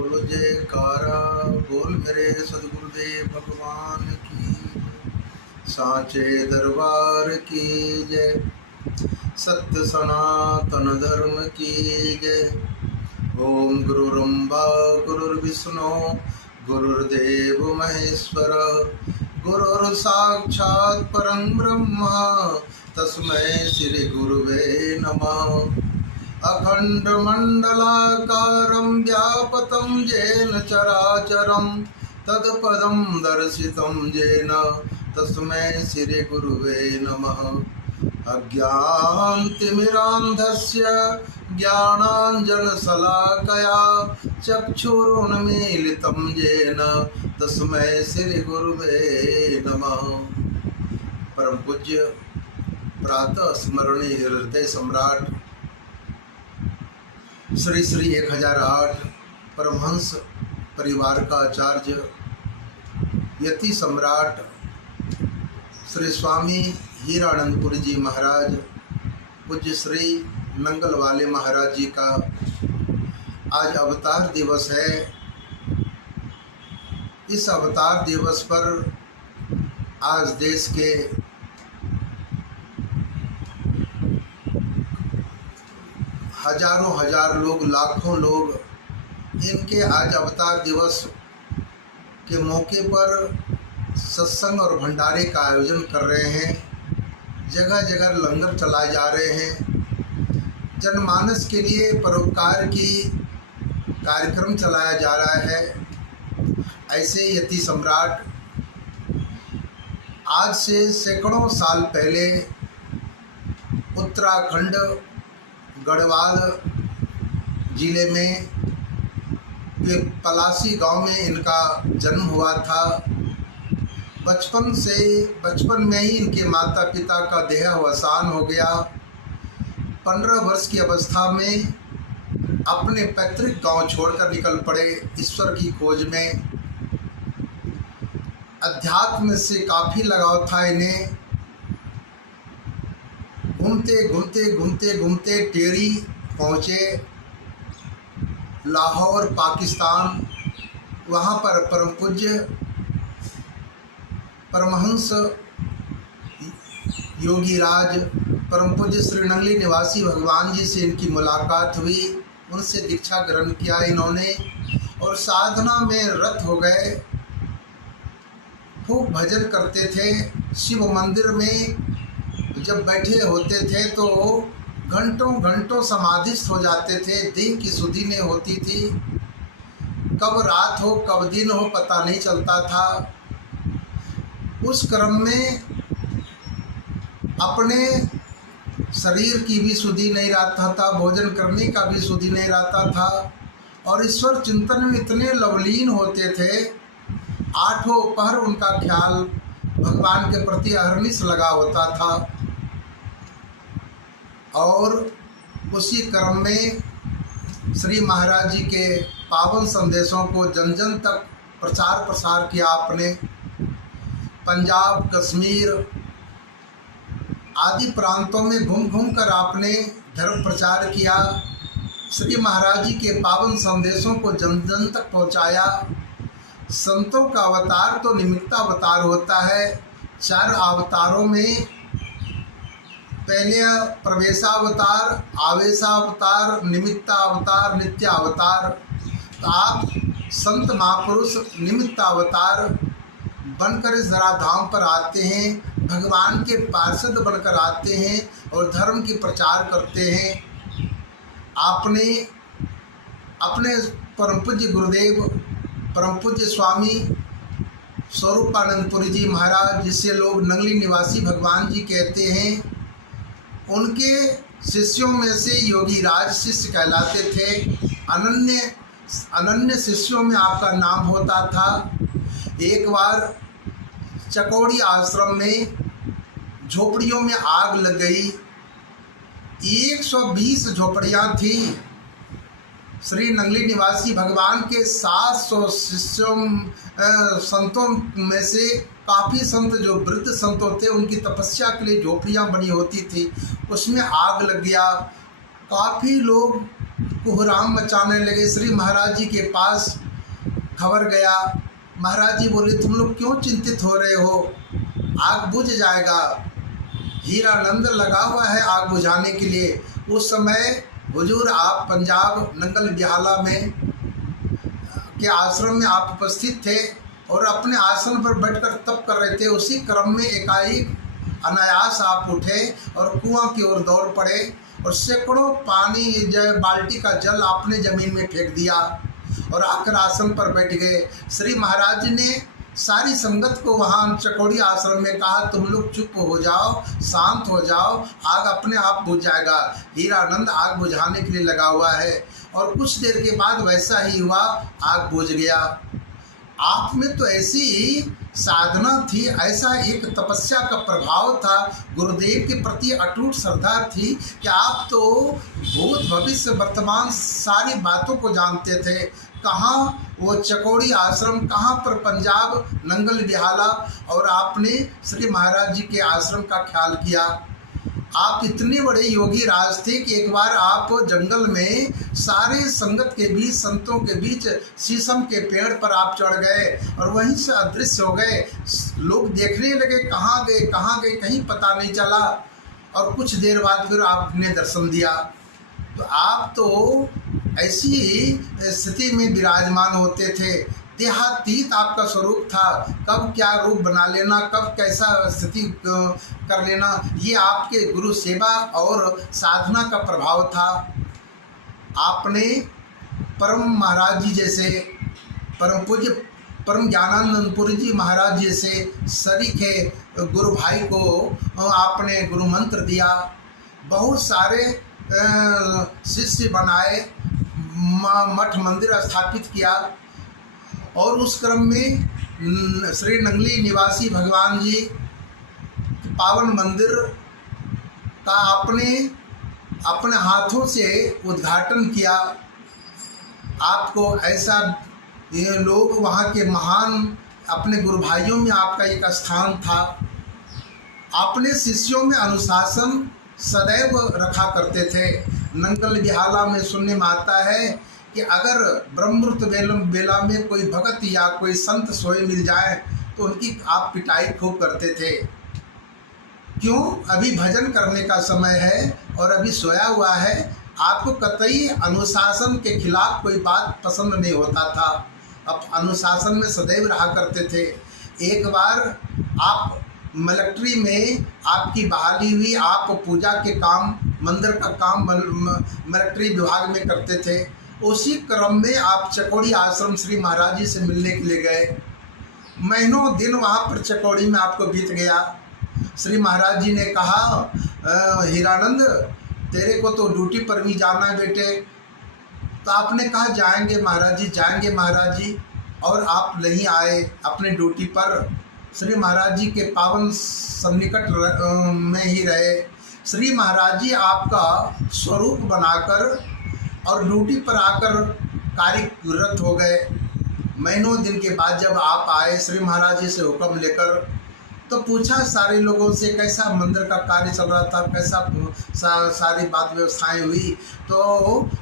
बोलो जयकारा बोल मेरे सदगुरुदेव भगवान की, साचे दरबार की जय। सत्य सनातन धर्म की जय। ओम गुरुर्ब्रह्मा गुरुर्विष्णु गुरुर्देव महेश्वर, गुरुर् साक्षात् परं ब्रह्म, तस्मै श्री गुरुवे नमः। अखण्डमण्डलाकारं व्यापतं येन चराचरं, तत्पदं दर्शितं येन तस्मै श्री गुरुवे नमः। अज्ञानतिमिरान्धस्य ज्ञानाञ्जनशलाकया चक्षुरुन्मीलितं येन तस्मै श्री गुरुवे नमः। परम पूज्य प्रातः स्मरणीय हृदय सम्राट श्री श्री 1008 परमहंस परिवार का आचार्य यति सम्राट श्री स्वामी हीरानंदपुरी जी महाराज, पूज्य श्री नंगल वाले महाराज जी का आज अवतार दिवस है। इस अवतार दिवस पर आज देश के हजारों हजार लोग, लाखों लोग इनके आज अवतार दिवस के मौके पर सत्संग और भंडारे का आयोजन कर रहे हैं। जगह जगह लंगर चलाए जा रहे हैं। जनमानस के लिए परोपकार की कार्यक्रम चलाया जा रहा है। ऐसे यति सम्राट आज से सैकड़ों साल पहले उत्तराखंड गढ़वाल जिले में पलासी गांव में इनका जन्म हुआ था। बचपन में ही इनके माता पिता का देहावसान हो गया। 15 वर्ष की अवस्था में अपने पैतृक गांव छोड़कर निकल पड़े ईश्वर की खोज में। अध्यात्म से काफ़ी लगाव था इन्हें। घूमते टेरी पहुँचे लाहौर पाकिस्तान। वहाँ पर परम पूज्य परमहंस योगी राज परम पूज्य श्री नंगली निवासी भगवान जी से इनकी मुलाकात हुई। उनसे दीक्षा ग्रहण किया इन्होंने और साधना में रत हो गए। खूब भजन करते थे। शिव मंदिर में जब बैठे होते थे तो घंटों घंटों समाधिस्थ हो जाते थे। दिन की सुधि नहीं होती थी। कब रात हो कब दिन हो पता नहीं चलता था। उस क्रम में अपने शरीर की भी सुधि नहीं रहता था, भोजन करने का भी सुधि नहीं रहता था और ईश्वर चिंतन में इतने लवलीन होते थे। आठों पहर उनका ख्याल भगवान के प्रति अहर्निश लगा होता था। और उसी क्रम में श्री महाराज जी के पावन संदेशों को जन जन तक प्रचार प्रसार किया आपने। पंजाब, कश्मीर आदि प्रांतों में घूम कर आपने धर्म प्रचार किया। श्री महाराज जी के पावन संदेशों को जन जन तक पहुंचाया। संतों का अवतार तो निमित्तावतार होता है। 4 अवतारों में पहले प्रवेशावतार, आवेशावतार, निमित्तावतार, नित्यावतार। तो आप संत महापुरुष निमित्तावतार बनकर इस धराधाम पर आते हैं, भगवान के पार्षद बनकर आते हैं और धर्म की प्रचार करते हैं। आपने अपने परम पूज्य गुरुदेव परम पूज्य स्वामी स्वरूपानंदपुरी जी महाराज, जिसे लोग नंगली निवासी भगवान जी कहते हैं, उनके शिष्यों में से योगी राज शिष्य कहलाते थे। अनन्य शिष्यों में आपका नाम होता था। एक बार चकौड़ी आश्रम में झोपड़ियों में आग लग गई। 120 झोपड़ियाँ थी। श्री नंगली निवासी भगवान के 700 संतों में से काफ़ी संत जो वृद्ध संत होते उनकी तपस्या के लिए झोपड़ियाँ बनी होती थी। उसमें आग लग गया। काफ़ी लोग कोहराम मचाने लगे। श्री महाराज जी के पास खबर गया। महाराज जी बोले, तुम लोग क्यों चिंतित हो रहे हो, आग बुझ जाएगा। हीरानंद लगा हुआ है आग बुझाने के लिए। उस समय हुजूर आप पंजाब नंगल बिहाला में के आश्रम में आप उपस्थित थे और अपने आसन पर बैठकर तप कर रहे थे। उसी क्रम में एकाएक अनायास आप उठे और कुआं की ओर दौड़ पड़े और सैकड़ों पानी बाल्टी का जल आपने जमीन में फेंक दिया और आकर आसन पर बैठ गए। श्री महाराज जी ने सारी संगत को वहाँ चकोड़ी आश्रम में कहा, तुम लोग चुप हो जाओ, शांत हो जाओ, आग अपने आप बुझ जाएगा। हीरानंद आग बुझाने के लिए लगा हुआ है। और कुछ देर के बाद वैसा ही हुआ, आग बुझ गया। आप में तो ऐसी साधना थी, ऐसा एक तपस्या का प्रभाव था, गुरुदेव के प्रति अटूट श्रद्धा थी कि आप तो भूत भविष्य वर्तमान सारी बातों को जानते थे। कहाँ वो चकोड़ी आश्रम, कहाँ पर पंजाब नंगल बिहाला, और आपने श्री महाराज जी के आश्रम का ख्याल किया। आप इतने बड़े योगी राज थे कि एक बार आप जंगल में सारे संगत के बीच, संतों के बीच शीशम के पेड़ पर आप चढ़ गए और वहीं से अदृश्य हो गए। लोग देखने लगे कहाँ गए, कहीं पता नहीं चला। और कुछ देर बाद फिर आपने दर्शन दिया। तो आप तो ऐसी स्थिति में विराजमान होते थे, देहातीत आपका स्वरूप था। कब क्या रूप बना लेना, कब कैसा स्थिति कर लेना, ये आपके गुरु सेवा और साधना का प्रभाव था। आपने परम महाराज जी जैसे, परम पूज्य परम ज्ञानानंदपुरी जी महाराज जैसे सरीखे गुरु भाई को आपने गुरु मंत्र दिया। बहुत सारे शिष्य बनाए, मठ मंदिर स्थापित किया। और उस क्रम में श्री नंगली निवासी भगवान जी पावन मंदिर का अपने हाथों से उद्घाटन किया। आपको ऐसा ये लोग वहाँ के महान अपने गुरु भाइयों में आपका एक स्थान था। अपने शिष्यों में अनुशासन सदैव रखा करते थे। नंगल बिहाला में सुनने में आता है कि अगर ब्रह्मृत बेला में कोई भगत या कोई संत सोए मिल जाए तो उनकी आप पिटाई खूब करते थे। क्यों? अभी भजन करने का समय है और अभी सोया हुआ है। आपको कतई अनुशासन के खिलाफ कोई बात पसंद नहीं होता था। अब अनुशासन में सदैव रहा करते थे। एक बार आप मिलिट्री में आपकी बहाली हुई, आप पूजा के काम, मंदिर का काम मिलिट्री विभाग में करते थे। उसी क्रम में आप चकोड़ी आश्रम श्री महाराज जी से मिलने के लिए गए। महीनों दिन वहाँ पर चकोड़ी में आपको बीत गया। श्री महाराज जी ने कहा, हीरानंद तेरे को तो ड्यूटी पर भी जाना है बेटे। तो आपने कहा जाएंगे महाराज जी, जाएंगे महाराज जी, और आप नहीं आए अपने ड्यूटी पर। श्री महाराज जी के पावन सन्निकट में ही रहे। श्री महाराज जी आपका स्वरूप बनाकर और ड्यूटी पर आकर कार्यरत हो गए। महीनों दिन के बाद जब आप आए श्री महाराज जी से हुक्म लेकर, तो पूछा सारे लोगों से कैसा मंदिर का कार्य चल रहा था, कैसा सारी बात व्यवस्थाएं हुई। तो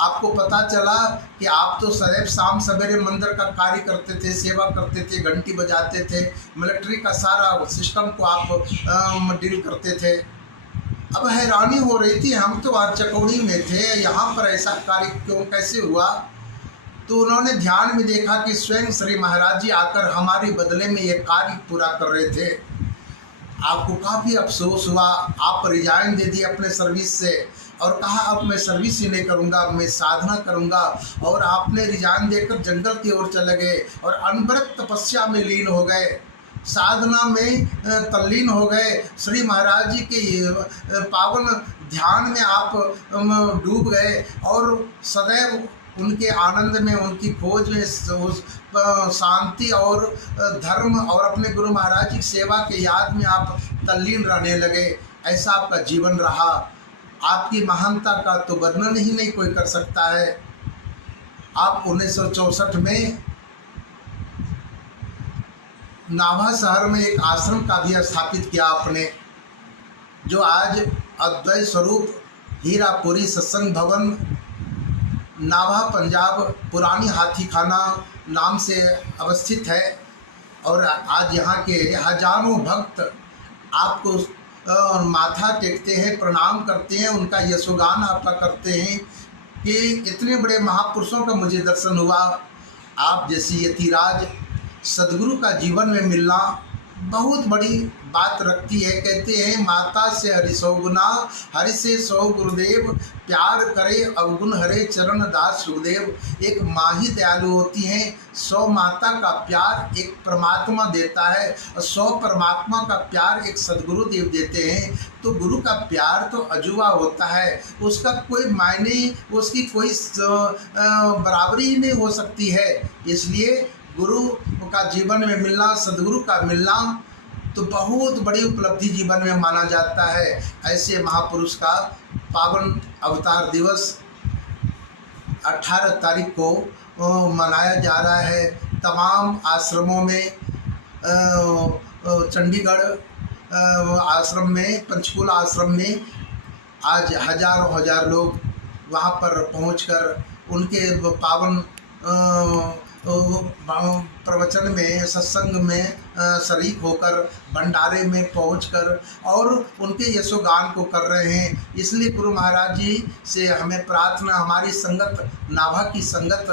आपको पता चला कि आप तो सदैव शाम सवेरे मंदिर का कार्य करते थे, सेवा करते थे, घंटी बजाते थे, मिलिट्री का सारा सिस्टम को आप डील करते थे। अब हैरानी हो रही थी, हम तो आज चकोड़ी में थे, यहाँ पर ऐसा कार्य क्यों कैसे हुआ। तो उन्होंने ध्यान में देखा कि स्वयं श्री महाराज जी आकर हमारे बदले में ये कार्य पूरा कर रहे थे। आपको काफ़ी अफसोस हुआ। आप रिजाइन दे दिए अपने सर्विस से और कहा अब मैं सर्विस ही नहीं करूँगा, मैं साधना करूँगा। और आपने रिजाइन देकर जंगल की ओर चले गए और अनवरत तपस्या में लीन हो गए, साधना में तल्लीन हो गए। श्री महाराज जी के पावन ध्यान में आप डूब गए और सदैव उनके आनंद में, उनकी खोज में, शांति और धर्म और अपने गुरु महाराज की सेवा के याद में आप तल्लीन रहने लगे। ऐसा आपका जीवन रहा। आपकी महानता का तो वर्णन ही नहीं कोई कर सकता है। आप 1964 में नाभा शहर में एक आश्रम का भी स्थापित किया आपने, जो आज अद्वैत स्वरूप हीरापुरी सत्संग भवन नाभा पंजाब पुरानी हाथी खाना नाम से अवस्थित है। और आज यहाँ के हजारों भक्त आपको माथा टेकते हैं, प्रणाम करते हैं, उनका यशोगान आपका करते हैं कि इतने बड़े महापुरुषों का मुझे दर्शन हुआ। आप जैसी यतिराज सदगुरु का जीवन में मिलना बहुत बड़ी बात रखती है। कहते हैं माता से हरि सौ गुना, हरि से सौ गुरुदेव, प्यार करे अवगुण हरे चरण दास सुखदेव। एक माँ ही दयालु होती हैं, 100 माता का प्यार एक परमात्मा देता है और 100 परमात्मा का प्यार एक सदगुरु देव देते हैं। तो गुरु का प्यार तो अजूबा होता है, उसका कोई मायने, उसकी कोई बराबरी ही नहीं हो सकती है। इसलिए गुरु का जीवन में मिलना, सदगुरु का मिलना तो बहुत बड़ी उपलब्धि जीवन में माना जाता है। ऐसे महापुरुष का पावन अवतार दिवस 18 तारीख को मनाया जा रहा है। तमाम आश्रमों में, चंडीगढ़ आश्रम में, पंचकुल आश्रम में आज हजार लोग वहाँ पर पहुंचकर उनके पावन प्रवचन में, सत्संग में शरीक होकर, भंडारे में पहुंचकर और उनके यशोगान को कर रहे हैं। इसलिए गुरु महाराज जी से हमें प्रार्थना, हमारी संगत, नाभा की संगत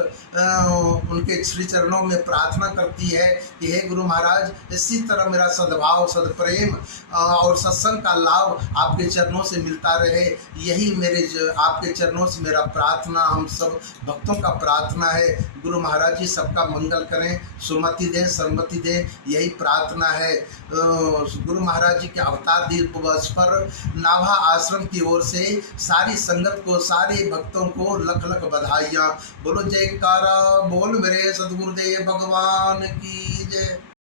उनके श्री चरणों में प्रार्थना करती है कि हे गुरु महाराज, इसी तरह मेरा सद्भाव, सदप्रेम और सत्संग का लाभ आपके चरणों से मिलता रहे। यही मेरे आपके चरणों से मेरा प्रार्थना, हम सब भक्तों का प्रार्थना है। गुरु महाराज जी सबका मंगल करें, सुमति दें, सम्मति दें, यही प्रार्थना है। गुरु महाराज जी के अवतार दिवस पर नाभा आश्रम की ओर से सारी संगत को, सारे भक्तों को लख लख बधाइयाँ। बोलो जयकारा बोल मेरे सदगुरुदेव भगवान की जय।